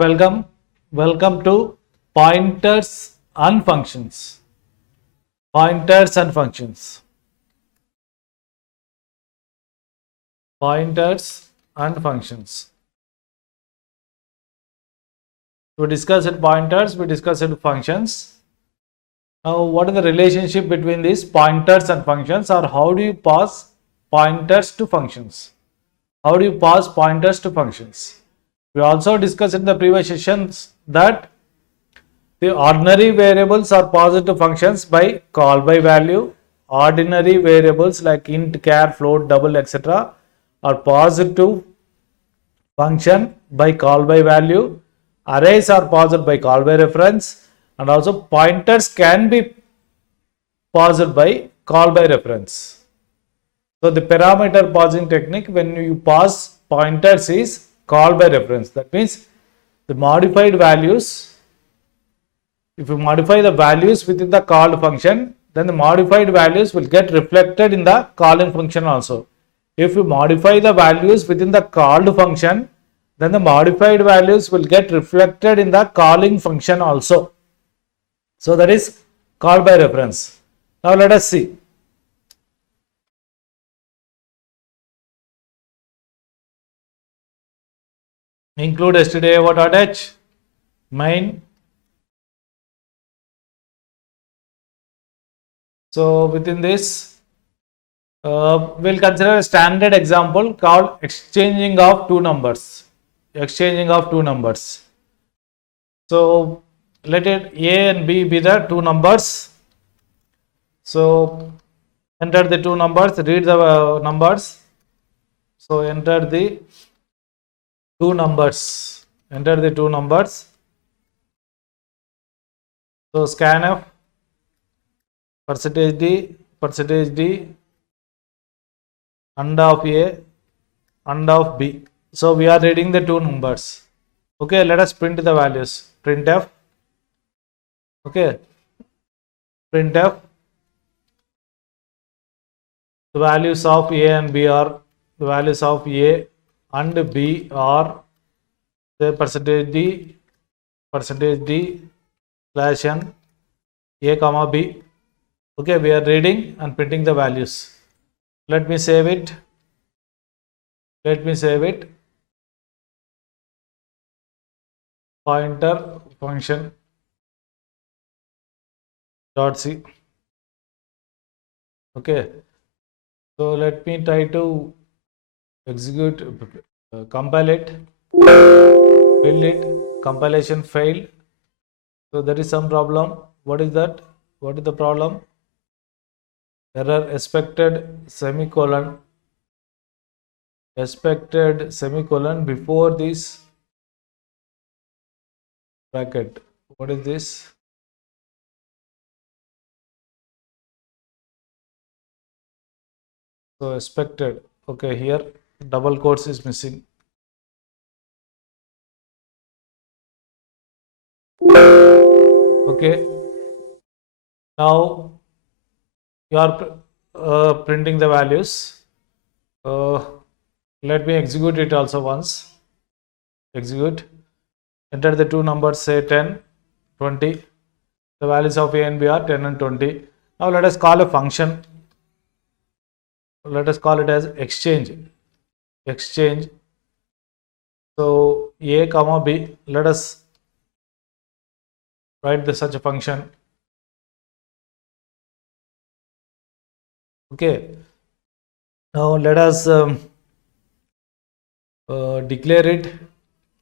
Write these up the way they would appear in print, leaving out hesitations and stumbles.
Welcome, welcome to pointers and functions. Pointers and functions. Pointers and functions. We discussed pointers, we discussed functions. Now, what is the relationship between these pointers and functions, or how do you pass pointers to functions? How do you pass pointers to functions? We also discussed in the previous sessions that the ordinary variables are passed to functions by call by value. Ordinary variables like int, char, float, double, etc. are passed to function by call by value. Arrays are passed by call by reference, and also pointers can be passed by call by reference. So the parameter passing technique, when you pass pointers, is call by reference. That means the modified values, if you modify the values within the called function, then the modified values will get reflected in the calling function also. If you modify the values within the called function, then the modified values will get reflected in the calling function also. So that is call by reference. Now let us see. Include stdio.h main. So within this, we'll consider a standard example called exchanging of two numbers. Exchanging of two numbers. So let it A and B be the two numbers. So enter the two numbers, read the numbers. So enter the two numbers. Enter the two numbers. So scanf %d and of A and of B. So we are reading the two numbers. Okay, let us print the values. Printf. Okay, printf. The values of A and B are, the values of A and B are the %d slash n A comma B. Okay, we are reading and printing the values. Let me save it. Let me save it. Pointer function dot c. Okay, so let me try to execute, compile it, build it. Compilation failed. So there is some problem. What is that? What is the problem? Error expected semicolon before this bracket. What is this? So expected. Okay, here double quotes is missing. Okay, now you are printing the values. Let me execute it also once. Execute. Enter the two numbers, say 10, 20. The values of A and B are 10 and 20. Now let us call a function. Let us call it as exchange. Exchange. So A comma B. Let us write such a function. Okay. Now let us declare it.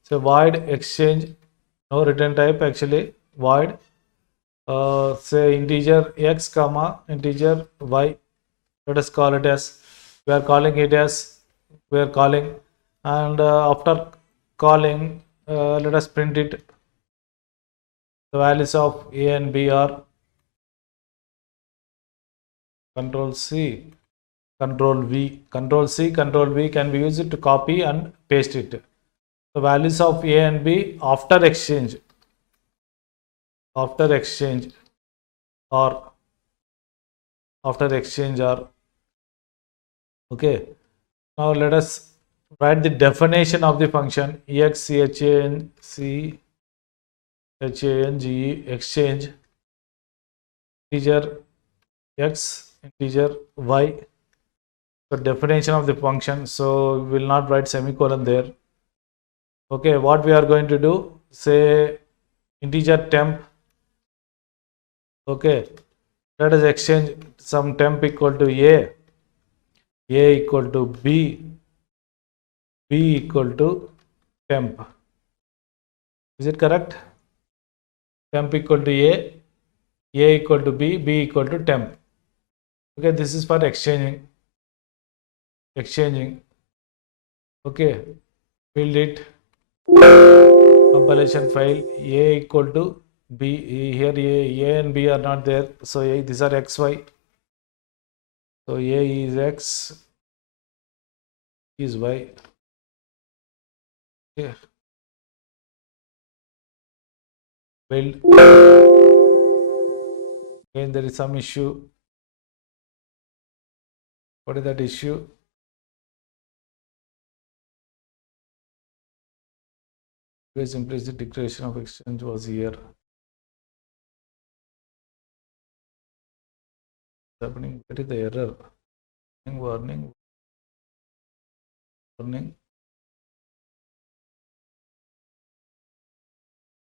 So void exchange, no return type, actually void, say integer x comma integer y. Let us call it as, we are calling it as, we are calling, and after calling, let us print it. The values of A and B are Control C, Control V. Control C, Control V can be used to copy and paste it. The values of A and B after exchange are okay. Now let us write the definition of the function exchange exchange integer x, integer y. So definition of the function, so we will not write semicolon there. Okay, what we are going to do, say integer temp. Okay, let us exchange some temp equal to a equal to b equal to temp. Is it correct? Temp equal to a equal to b equal to temp. Okay, this is for exchanging. Okay, build it. Compilation file a equal to b. Here a and b are not there, so these are xy. So a is x, is y. Okay. Build. Again, there is some issue. What is that issue? Because implicit declaration of exchange was here. Happening. What is the error? Warning.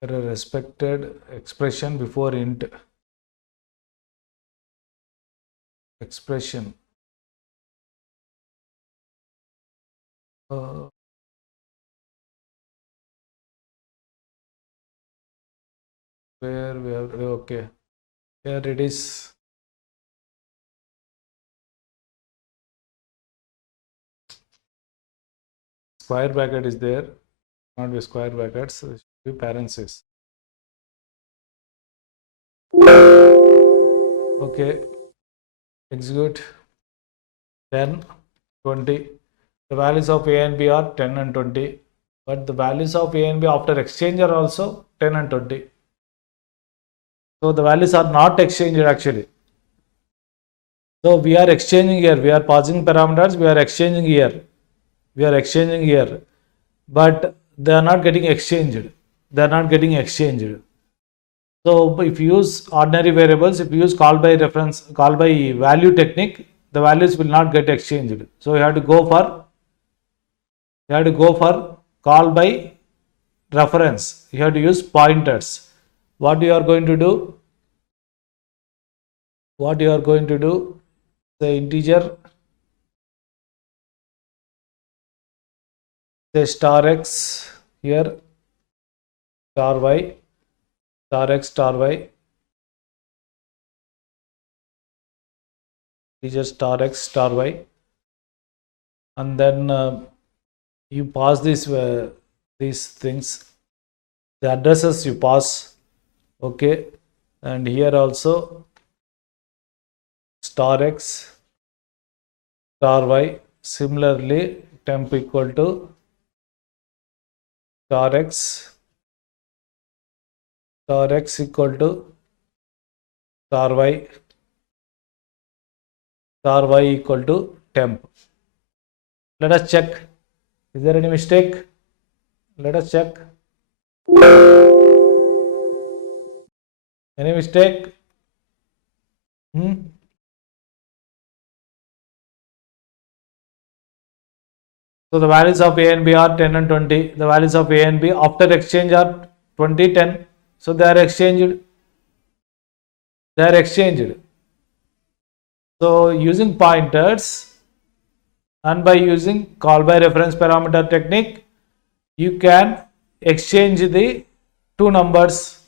Error respected expression before int. Expression. Where we are, okay. Here it is. Square bracket is there, not be square brackets, so it should be parenthesis. Okay, execute 10, 20. The values of a and b are 10 and 20, but the values of a and b after exchange are also 10 and 20. So the values are not exchanged actually. So we are exchanging here, we are passing parameters, we are exchanging here. But they are not getting exchanged. So if you use ordinary variables, if you use call by value technique, the values will not get exchanged. So you have to go for call by reference. You have to use pointers. What you are going to do? The integer, say star x here, star y, star x, star y, integer star x, star y, and then you pass these things, the addresses you pass. Okay, and here also star x, star y. Similarly, temp equal to star x equal to star y equal to temp. Let us check. Is there any mistake? Let us check. Any mistake? So the values of a and b are 10 and 20. The values of a and b after exchange are 20, 10. So they are exchanged. So using pointers and by using call by reference parameter technique, you can exchange the two numbers.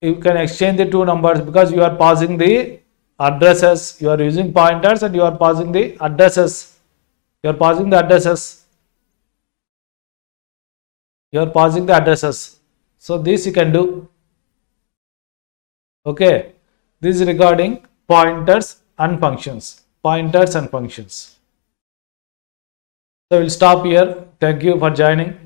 Because you are passing the addresses. You are using pointers and you are passing the addresses. So this you can do. Okay, this is regarding pointers and functions. So we'll stop here. Thank you for joining.